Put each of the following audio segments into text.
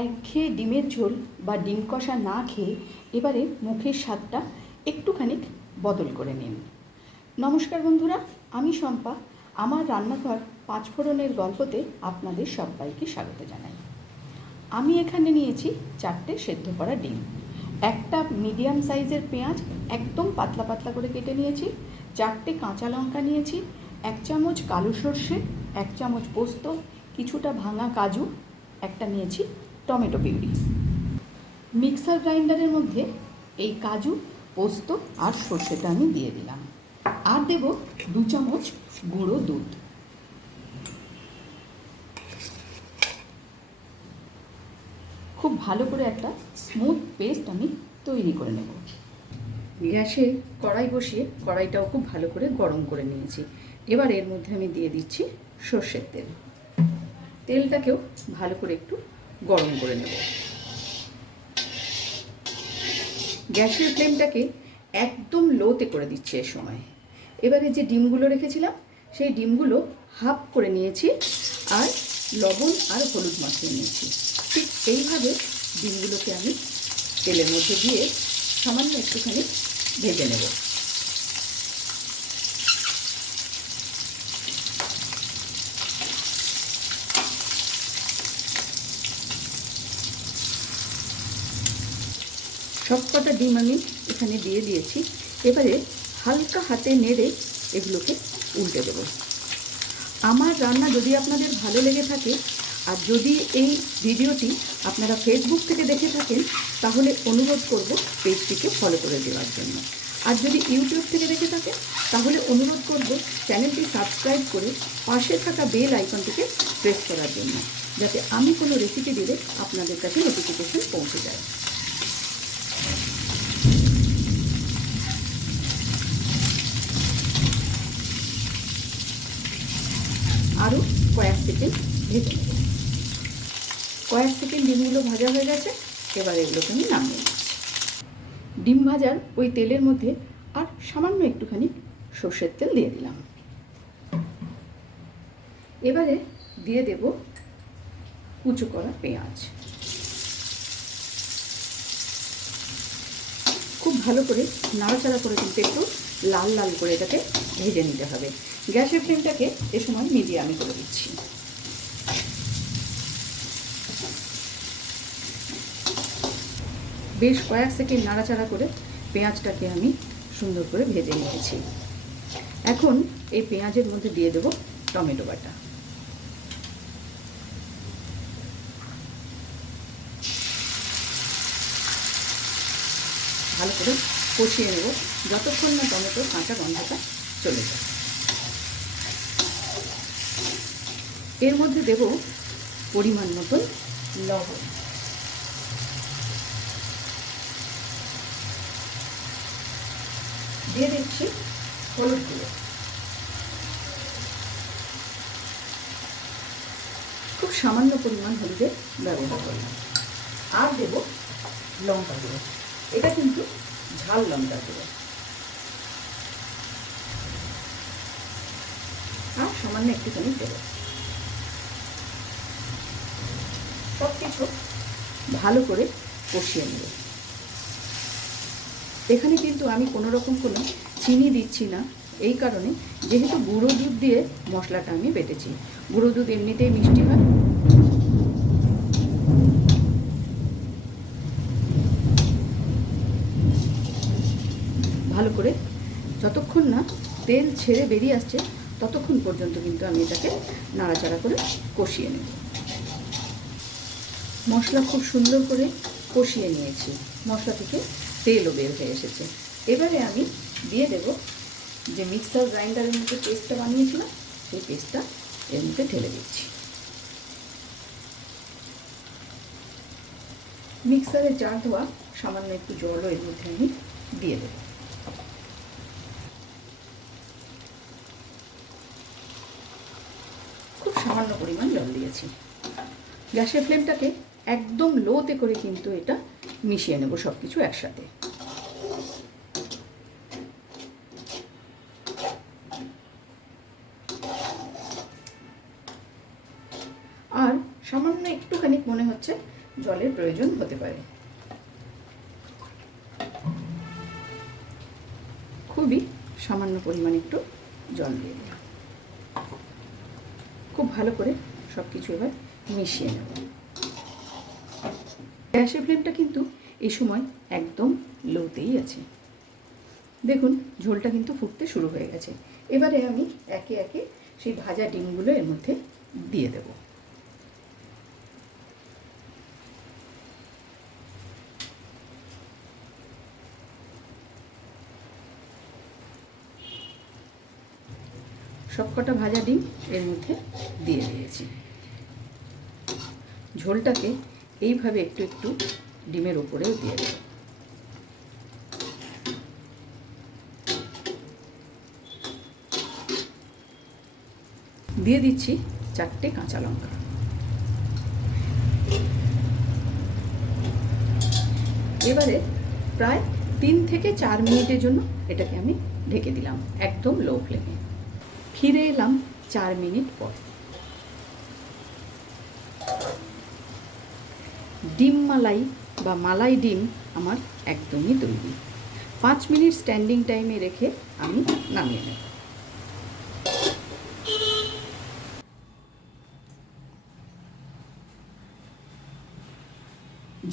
একঘেয়ে ডিমের ঝোল বা ডিম কষা না খেয়ে এবারে মুখের স্বাদটা একটুখানি বদল করে নিন। নমস্কার বন্ধুরা, আমি শম্পা। আমার রান্নাঘর পাঁচফোড়নের গল্পতে আপনাদের সবাইকে স্বাগত জানাই। আমি এখানে নিয়েছি 4টে সেদ্ধ করা ডিম, একটা মিডিয়াম সাইজের পেঁয়াজ একদম পাতলা পাতলা করে কেটে নিয়েছি, 4টে কাঁচা লঙ্কা নিয়েছি, 1 চামচ কালো সর্ষে, 1 চামচ পোস্ত, কিছুটা ভাঙা কাজু, একটা নিয়েছি টমেটো পিউরি। মিক্সার গ্রাইন্ডারের মধ্যে এই কাজু, পোস্ত আর সর্ষেটা আমি দিয়ে দিলাম। আর দেব 2 চামচ গুঁড়ো দুধ। খুব ভালো করে একটা স্মুথ পেস্ট আমি তৈরি করে নেব। গ্যাসে কড়াই বসিয়ে কড়াইটাও খুব ভালো করে গরম করে নিয়েছি। এবার এর মধ্যে আমি দিয়ে দিচ্ছি সর্ষের তেল। তেলটাকেও ভালো করে একটু গরম করে নেব। গ্যাসের ফ্লেমটাকে একদম লোতে করে দিচ্ছি এ সময়। এবারে যে ডিমগুলো রেখেছিলাম সেই ডিমগুলো হাফ করে নিয়েছি আর লবণ আর হলুদ মাখিয়ে নিয়েছি। ঠিক এইভাবে ডিমগুলোকে আমি তেলের মধ্যে দিয়ে সামান্য একটুখানি ভেজে নেব। সবকটা ডিম আমি এখানে দিয়ে দিয়েছি। এবারে হালকা হাতে নেড়ে এগুলোকে উল্টে দেব। আমার রান্না যদি আপনাদের ভালো লেগে থাকে আর যদি এই ভিডিওটি আপনারা ফেসবুক থেকে দেখে থাকেন তাহলে অনুরোধ করব পেজটিকে ফলো করে দেওয়ার জন্য। আর যদি ইউটিউব থেকে দেখে থাকেন তাহলে অনুরোধ করব চ্যানেলটি সাবস্ক্রাইব করে পাশে থাকা বেল আইকনটিকে প্রেস করার জন্য, যাতে আমি কোনো রেসিপি দিলে আপনাদের কাছে নোটিফিকেশন পৌঁছে যায়। আরও কয়েক সেকেন্ড ভেজে নেব। কয়েক সেকেন্ড ডিমগুলো ভাজা হয়ে গেছে। এবার এগুলোকে আমি নামিয়ে নিচ্ছি। ডিম ভাজার ওই তেলের মধ্যে আর সামান্য একটুখানি সর্ষের তেল দিয়ে দিলাম। এবারে দিয়ে দেব কুচো করা পেঁয়াজ। খুব ভালো করে নাড়াচাড়া করে কিন্তু একটু লাল লাল করে এটাকে ভেজে নিতে হবে। গ্যাসের ফ্লেমটাকে এ সময় মিডিয়ামে করে দিচ্ছি। বেশ কয়েক সেকেন্ড নাড়াচাড়া করে পেঁয়াজটাকে আমি সুন্দর করে ভেজে নিয়েছি। এখন এই পেঁয়াজের মধ্যে দিয়ে দেব টমেটো বাটা। ভালো করে কষিয়ে নেব যতক্ষণ না টমেটোর কাঁচা গন্ধটা চলে যায়। এর মধ্যে দেব পরিমাণ মতন লবণ। দিয়ে দিচ্ছি হলুদ গুঁড়ো। খুব সামান্য পরিমাণ হলুদের ব্যবহার করলাম। আর দেব লঙ্কা গুঁড়ো। এটা কিন্তু ঝাল লঙ্কা গুঁড়ো। আর সামান্য একটুখানি দেব। সব কিছু ভালো করে কষিয়ে নেব। এখানে কিন্তু আমি কোনো রকম কোনো চিনি দিচ্ছি না, এই কারণে যেহেতু গুঁড়ো দুধ দিয়ে মশলাটা আমি বেটেছি। গুঁড়ো দুধ এমনিতেই মিষ্টি হয়। ভালো করে যতক্ষণ না তেল ছেড়ে বেরিয়ে আসছে ততক্ষণ পর্যন্ত কিন্তু আমি এটাকে নাড়াচাড়া করে কষিয়ে নেব। মশলা খুব সুন্দর করে কষিয়ে নিয়েছি। মশলা থেকে তেলও বের হয়ে এসেছে। এবারে আমি দিয়ে দেব যে মিক্সার গ্রাইন্ডারের মধ্যে পেস্টটা বানিয়েছিলাম সেই পেস্টটা এর মধ্যে ঢেলে দিচ্ছি। মিক্সারের জার ধোয়া সামান্য একটু জলও এর মধ্যে আমি দিয়ে দেব। খুব সামান্য পরিমাণ জল দিয়েছি। গ্যাসের ফ্লেমটাকে একদম লোতে করে কিন্তু এটা মিশিয়ে নেব সব কিছু একসাথে। আর সামান্য একটুখানি মনে হচ্ছে জলের প্রয়োজন হতে পারে। খুবই সামান্য পরিমাণে একটু জল দিয়ে দিলাম। খুব ভালো করে সব কিছু এবার মিশিয়ে নেব। গ্যাসের ফ্লেমটা কিন্তু এই সময় একদম লোতেই আছে। দেখুন ঝোলটা কিন্তু ফুটতে শুরু হয়ে গেছে। এবারে আমি একে একে সেই ভাজা ডিমগুলো এর মধ্যে দিয়ে দেব। সবকটা ভাজা ডিম এর মধ্যে দিয়ে দিয়েছি। ঝোলটাকে এইভাবে একটু একটু ডিমের উপরেও দিয়ে দেব। দিয়ে দিচ্ছি 4টে কাঁচা লঙ্কা। এবারে প্রায় 3 থেকে 4 মিনিটের জন্য এটাকে আমি ঢেকে দিলাম একদম লো ফ্লেমে। ফিরে এলাম 4 মিনিট পর। ডিম মালাই বা মালাই ডিম আমার একদমই তৈরি। 5 মিনিট স্ট্যান্ডিং টাইমে রেখে আমি নামিয়ে নেব।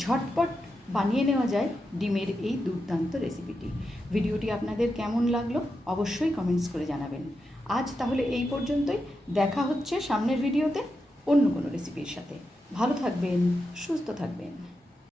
ঝটপট বানিয়ে নেওয়া যায় ডিমের এই দুর্দান্ত রেসিপিটি। ভিডিওটি আপনাদের কেমন লাগলো অবশ্যই কমেন্টস করে জানাবেন। আজ তাহলে এই পর্যন্তই। দেখা হচ্ছে সামনের ভিডিওতে অন্য কোনো রেসিপির সাথে। ভালো থাকবেন, সুস্থ থাকবেন।